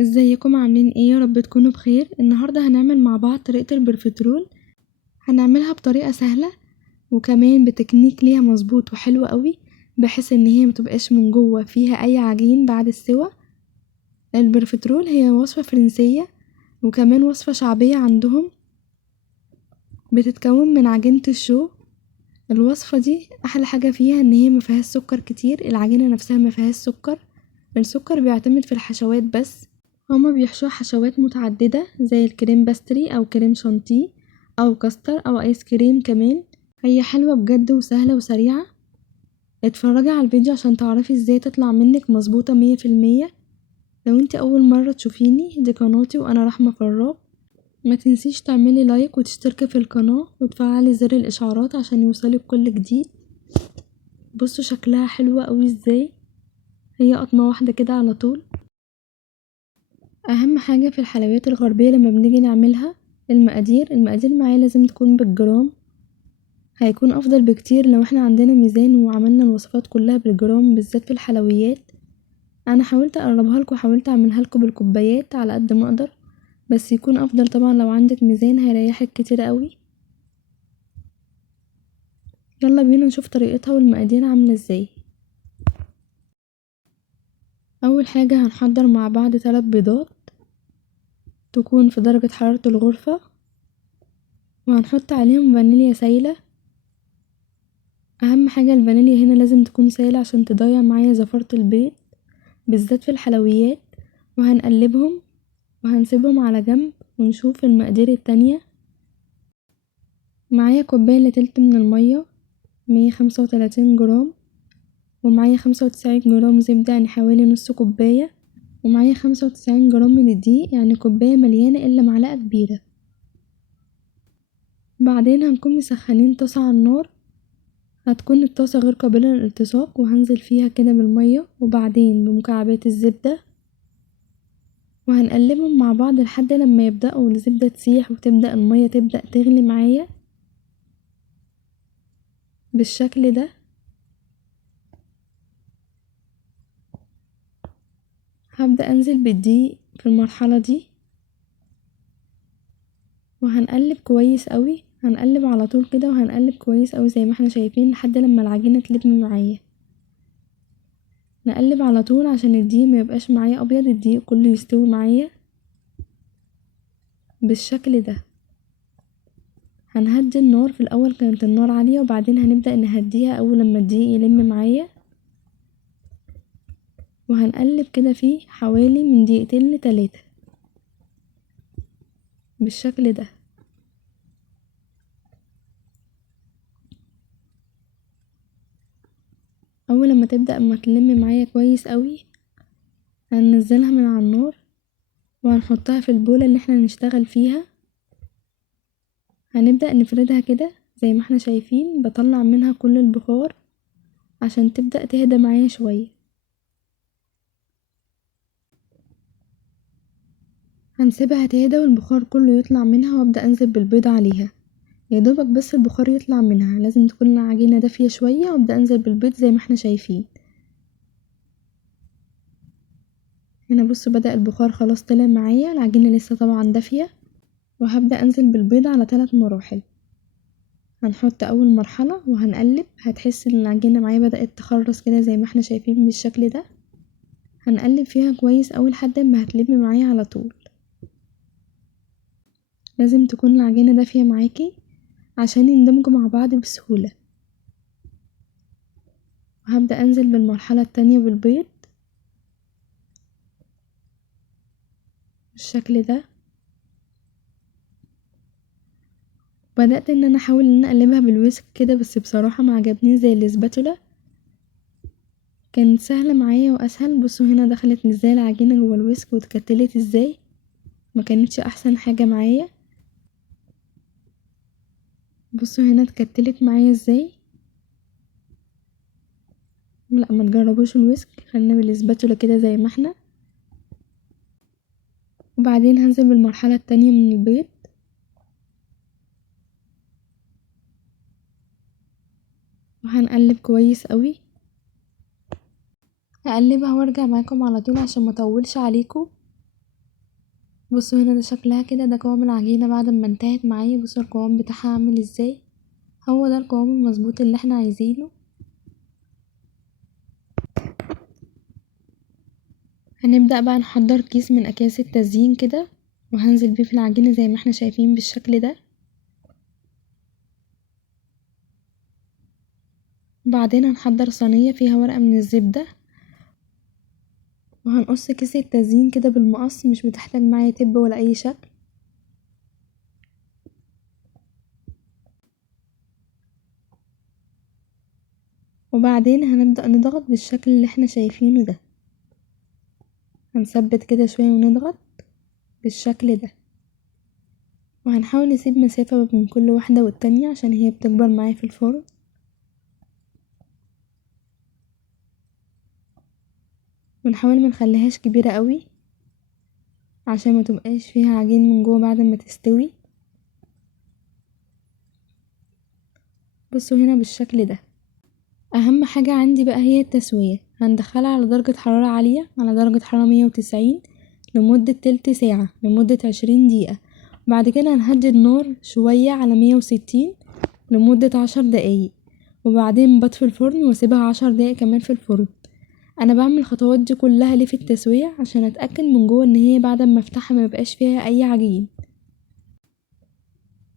ازيكم عاملين ايه؟ يا رب تكونوا بخير. النهاردة هنعمل مع بعض طريقة البرفيترول. هنعملها بطريقة سهلة وكمان بتكنيك ليها مظبوط وحلو قوي، بحيث ان هي متبقاش من جوه فيها اي عجين بعد السوا. البرفيترول هي وصفة فرنسية وكمان وصفة شعبية عندهم، بتتكون من عجينة الشو. الوصفة دي احلى حاجة فيها ان هي مفيهاش سكر كتير، العجينة نفسها مفيهاش سكر. السكر بيعتمد في الحشوات بس. هما بيحشوها حشوات متعددة زي الكريم باستري أو كريم شانتيه أو كاستر أو آيس كريم كمان. هي حلوة بجد وسهلة وسريعة. اتفرجي على الفيديو عشان تعرفي ازاي تطلع منك مظبوطة 100%. لو انتي أول مرة تشوفيني، دي قناتي وأنا رحمة فراج. ما تنسيش تعملي لايك وتشتركي في القناة وتفعلي زر الإشعارات عشان يوصلك كل جديد. بصوا شكلها حلوة أوي ازاي، هي قطمة واحدة كده على طول. اهم حاجة في الحلويات الغربية لما بنيجي نعملها المقادير معايا لازم تكون بالجرام. هيكون افضل بكتير لو احنا عندنا ميزان وعملنا الوصفات كلها بالجرام، بالذات في الحلويات. انا حاولت اقربها لكم، حاولت اعملها لكم بالكوبايات على قد ما اقدر، بس يكون افضل طبعا لو عندك ميزان، هيريحك كتير قوي. يلا بينا نشوف طريقتها والمقادير عاملة ازاي. اول حاجة هنحضر مع بعض 3 بيضات تكون في درجة حرارة الغرفة، وهنحط عليهم فانيليا سايلة. اهم حاجة الفانيليا هنا لازم تكون سايلة عشان تضيع معايا زفارة البيض، بالذات في الحلويات. وهنقلبهم وهنسيبهم على جنب ونشوف المقادير التانية. معايا كوباية الا تلت من المية، 135 جرام، ومعايا 95 جرام زبدة يعني حوالي نص كوباية، ومعايا 95 جرام من الدقيق يعني كوباية مليانة الا معلقة كبيرة. بعدين هنكون مسخنين طاسة على النار، هتكون الطاسة غير قابلة للالتصاق، وهنزل فيها كده بالمية وبعدين بمكعبات الزبدة، وهنقلبهم مع بعض لحد لما يبدأوا الزبدة تسيح وتبدأ المية تبدأ تغلي معايا بالشكل ده. هبدأ انزل بالدقيق في المرحلة دي وهنقلب كويس قوي، هنقلب على طول كده وهنقلب كويس قوي زي ما احنا شايفين لحد لما العجينة تلم معايا. نقلب على طول عشان الدقيق ما يبقاش معايا ابيض، الدقيق كله يستوي معايا بالشكل ده. هنهدي النار، في الاول كانت النار عالية وبعدين هنبدأ نهديها اول لما الدقيق يلم معايا، وهنقلب كده فيه حوالي من دقيقتين ل3 بالشكل ده. اول لما تبدأ اما تلم معايا كويس قوي، هننزلها من على النار وهنحطها في البولة اللي احنا نشتغل فيها. هنبدأ نفردها كده زي ما احنا شايفين، بطلع منها كل البخار عشان تبدأ تهدى معايا شوية. هنسيبها تهدى والبخار كله يطلع منها، وابدأ انزل بالبيض عليها يا دوبك بس البخار يطلع منها، لازم تكون العجينة دافية شوية، وابدأ انزل بالبيض زي ما احنا شايفين. هنا بصوا بدأ البخار خلاص طلع معايا، العجينة لسه طبعا دافية، وهبدأ انزل بالبيض على 3 مراحل. هنحط اول مرحلة وهنقلب، هتحس ان العجينة معايا بدأت تخرص كده زي ما احنا شايفين بالشكل ده. هنقلب فيها كويس اوي لحد ما هتلم معايا على طول. لازم تكون العجينة دافية معاكي عشان يندمجوا مع بعض بسهولة. وهبدأ انزل بالمرحلة التانية بالبيض بالشكل ده. بدأت ان انا احاول ان انا اقلبها بالويسك كده، بس بصراحة ما عجبنيش زي الاسباتولا، كانت سهلة معايا واسهل. بصوا هنا دخلت ازاي العجينة جوه الويسك واتكتلت ازاي، ما كانتش احسن حاجة معايا. بصوا هنا اتكتلت معايا ازاي. لا ما تجربوش الويسك، خلينا بالاسباتولا كده زي ما احنا. وبعدين هنزل بالمرحلة التانية من البيض، وهنقلب كويس قوي. هقلبها وارجع معاكم على طول عشان ما اطولش عليكم. بصوا هنا ده شكلها كده، ده قوام العجينة بعد ما انتهت معايا. بصوا القوام بتاعها عامل ازاي، هو ده القوام المظبوط اللي احنا عايزينه. هنبدأ بقى نحضر كيس من اكياس التزيين كده، وهنزل بيه في العجينة زي ما احنا شايفين بالشكل ده. بعدين هنحضر صينية فيها ورقة من الزبدة، وهنقص كيس التزيين كده بالمقص، مش بتحتاج معايا تب ولا اي شكل. وبعدين هنبدأ نضغط بالشكل اللي احنا شايفينه ده، هنثبت كده شوية ونضغط بالشكل ده، وهنحاول نسيب مسافة بين كل واحدة والتانية عشان هي بتكبر معايا في الفرن. ونحاول منخليهاش كبيرة قوي عشان ما تبقاش فيها عجين من جوه بعد ما تستوي. بصوا هنا بالشكل ده. اهم حاجة عندي بقى هي التسوية، هندخلها على درجة حرارة عالية، على درجة حرارة 190 لمدة تلت ساعة، لمدة 20 دقيقة. بعد كده هنهدي النار شوية على 160 لمدة 10 دقايق، وبعدين بطفي الفرن واسيبها 10 دقايق كمان في الفرن. انا بعمل الخطوات دي كلها ليه في التسوية؟ عشان اتأكد من جوه ان هي بعد ما افتحها ما يبقاش فيها اي عجين.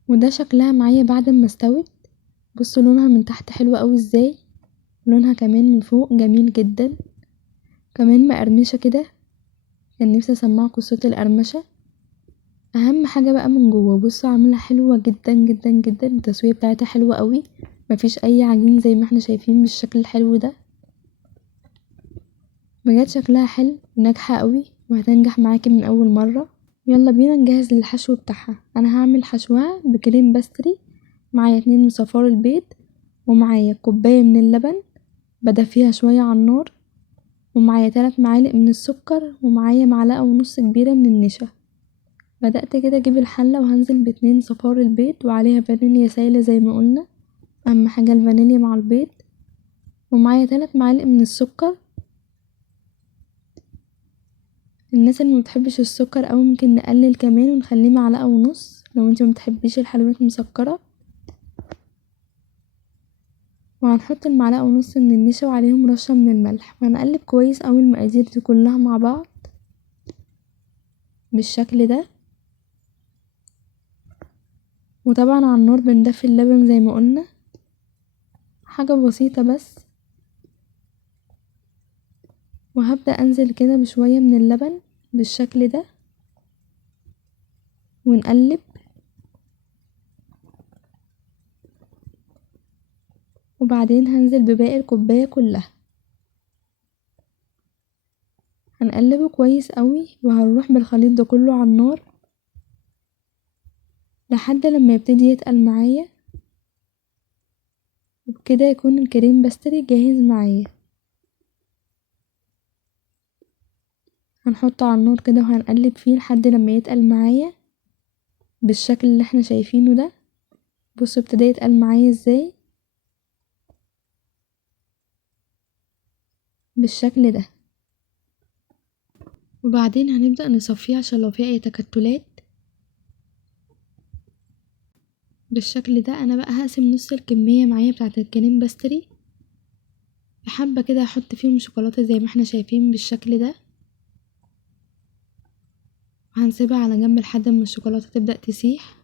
وده شكلها معايا بعد ما استوت. بصوا لونها من تحت حلو قوي ازاي، لونها كمان من فوق جميل جدا، كمان مقرمشة كده، كان نفسي اسمعكوا صوت القرمشة. اهم حاجة بقى من جوه، بصوا عاملة حلوة جدا جدا جدا، التسوية بتاعتها حلوة قوي، مفيش اي عجين زي ما احنا شايفين بالشكل الحلو ده. بجد شكلها حلو وناجحة قوي، وهتنجح معاكي من اول مرة. يلا بينا نجهز للحشو بتاعها. انا هعمل حشوها بكريم باستري، معايا 2 من صفار البيض، ومعايا كوباية من اللبن بدفيها شوية على النار، ومعايا 3 معالق من السكر، ومعايا معلقة ونص كبيرة من النشا. بدأت كده اجيب الحلة وهنزل ب2 صفار البيض، وعليها فانيليا سايلة زي ما قلنا، اهم حاجة الفانيليا مع البيض، ومعايا 3 معالق من السكر. الناس اللي مبتحبش السكر اوي ممكن نقلل كمان ونخليه معلقة ونص لو انتي مبتحبيش الحلويات مسكرة. وهنحط المعلقة ونص من النشا وعليهم رشة من الملح، وهنقلب كويس اوي المقادير دي كلها مع بعض بالشكل ده. وطبعا على النار بندفي اللبن زي ما قلنا، حاجة بسيطة بس. وهبدأ انزل كده بشوية من اللبن بالشكل ده ونقلب. وبعدين هنزل بباقي الكوباية كلها، هنقلبه كويس قوي، وهنروح بالخليط ده كله على النار لحد لما يبتدي يتقل معايا، وبكده يكون الكريم باستري جاهز معايا. هنحطه على النار كده وهنقلب فيه لحد لما يتقل معايا بالشكل اللي احنا شايفينه ده. بصوا ابتدى يتقل معايا ازاي بالشكل ده. وبعدين هنبدأ نصفيه عشان لو فيه اي تكتلات بالشكل ده. انا بقى هقسم نص الكمية معايا بتاعة الكريم باستري بحبة كده، هحط فيهم شوكولاتة زي ما احنا شايفين بالشكل ده، وهنسيبها على جنب لحد ما الشوكولاتة تبدأ تسيح.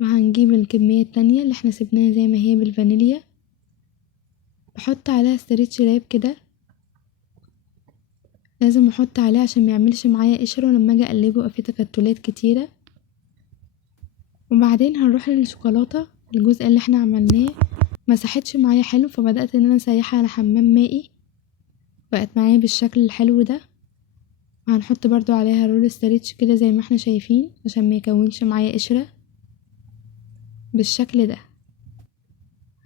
وهنجيب الكمية التانية اللي احنا سيبناها زي ما هي بالفانيليا، بحط عليها ستريتش راب كده، لازم احط عليه عشان ميعملش معايا قشر ولما اجي اقلبه يبقى فيه تكتلات كتيرة. وبعدين هنروح للشوكولاتة، الجزء اللي احنا عملناه مسحتش معايا حلو، فبدأت ان انا اسيحها على حمام مائي، بقت معايا بالشكل الحلو ده. وهنحط برضو عليها رول ستريتش كده زي ما احنا شايفين عشان ما يكونش معايا قشرة بالشكل ده.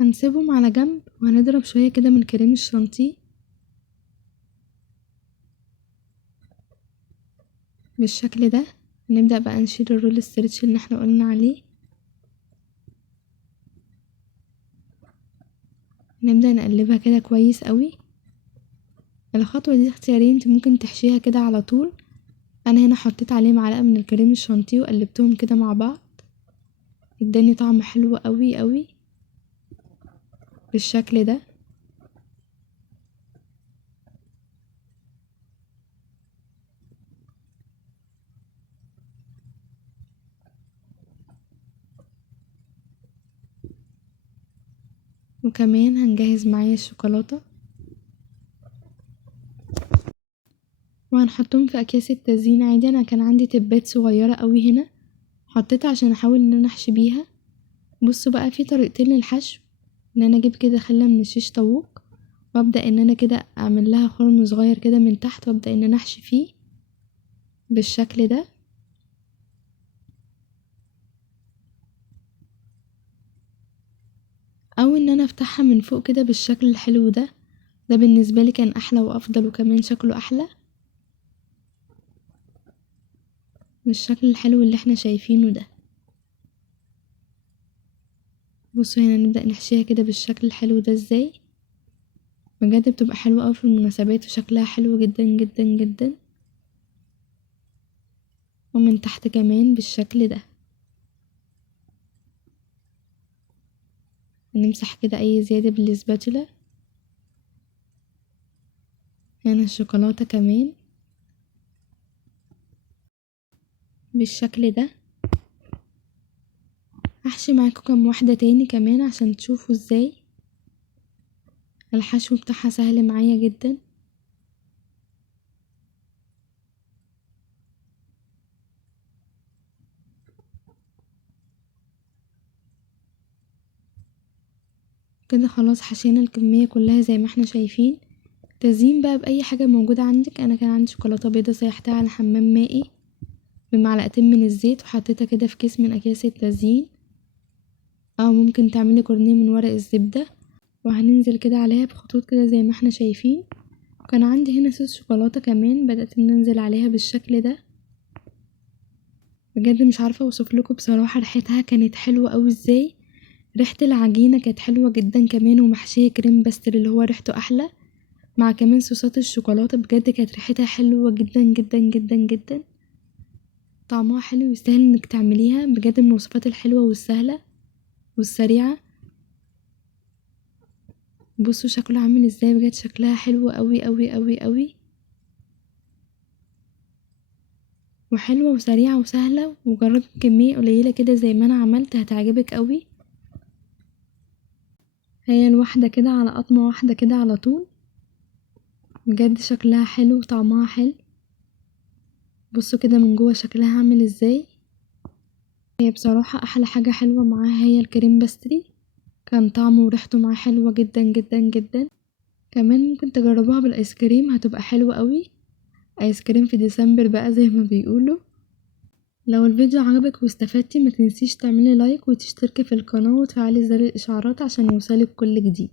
هنسيبهم على جنب وهنضرب شوية كده من كريم الشانتيه بالشكل ده. نبدأ بقى نشيل الرول ستريتش اللي احنا قلنا عليه، نبدأ نقلبها كده كويس قوي. الخطوة دي اختيارية، انت ممكن تحشيها كده على طول. انا هنا حطيت عليه معلقة من الكريم الشانتيه وقلبتهم كده مع بعض، اداني طعم حلو قوي قوي بالشكل ده. وكمان هنجهز معايا الشوكولاتة وهنحطهم في اكياس التزيين عادي. انا كان عندي تبات صغيرة قوي هنا حطيتها عشان احاول ان انا احشي بيها. بصوا بقى في طريقتين للحشو، ان انا اجيب كده خلة من الشيش طاووق وابدأ ان انا كده اعمل لها خرم صغير كده من تحت وابدأ ان انا احشي فيه بالشكل ده، او ان انا افتحها من فوق كده بالشكل الحلو ده. ده بالنسبة لي كان احلى وافضل وكمان شكله احلى بالشكل الحلو اللي احنا شايفينه ده. بصوا هنا نبدأ نحشيها كده بالشكل الحلو ده ازاي. بجد بتبقى حلوة اوي في المناسبات وشكلها حلو جدا جدا جدا. ومن تحت كمان بالشكل ده. نمسح كده اي زيادة بالسباتولا. هنا الشوكولاتة كمان بالشكل ده. هحشي معاكم كام واحدة تاني كمان عشان تشوفوا ازاي الحشو بتاعها سهل معايا جدا. كده خلاص حشينا الكمية كلها زي ما احنا شايفين. تزيين بقى بأي حاجة موجودة عندك. انا كان عندي شوكولاتة بيضة سيحتها على حمام مائي بمعلقتين من الزيت وحطيتها كده في كيس من اكياس التزيين، او ممكن تعملي كورنيه من ورق الزبدة وهننزل كده عليها بخطوط كده زي ما احنا شايفين. وكان عندي هنا صوص شوكولاتة كمان بدأت ان انزل عليها بالشكل ده. بجد مش عارفة اوصفلكوا بصراحة ريحتها كانت حلوة اوي ازاي. ريحة العجينة كانت حلوة جدا كمان ومحشية كريم باستري اللي هو ريحته احلى، مع كمان صوصات الشوكولاتة. بجد كانت ريحتها حلوة جدا جدا جدا جدا. طعمها حلو يستاهل انك تعمليها بجد، من الوصفات الحلوة والسهلة والسريعة. بصوا شكله عامل ازاي، بجد شكلها حلو قوي قوي قوي قوي وحلوة وسريعة وسهلة. وجربي كمية قليلة كده زي ما انا عملت هتعجبك قوي. هي الواحدة كده على قطمة واحدة كده على طول. بجد شكلها حلو وطعمها حلو. بصوا كده من جوه شكلها عامل ازاي. هي بصراحة احلى حاجة حلوة معاها هي الكريم باستري، كان طعمه وريحته معاه حلوة جدا جدا جدا. كمان ممكن تجربوها بالايس كريم هتبقى حلوة قوي. ايس كريم في ديسمبر بقى زي ما بيقولوا. لو الفيديو عجبك واستفدتي ما تنسيش تعملي لايك وتشتركي في القناة وتفعلي زر الاشعارات عشان يوصلك كل جديد.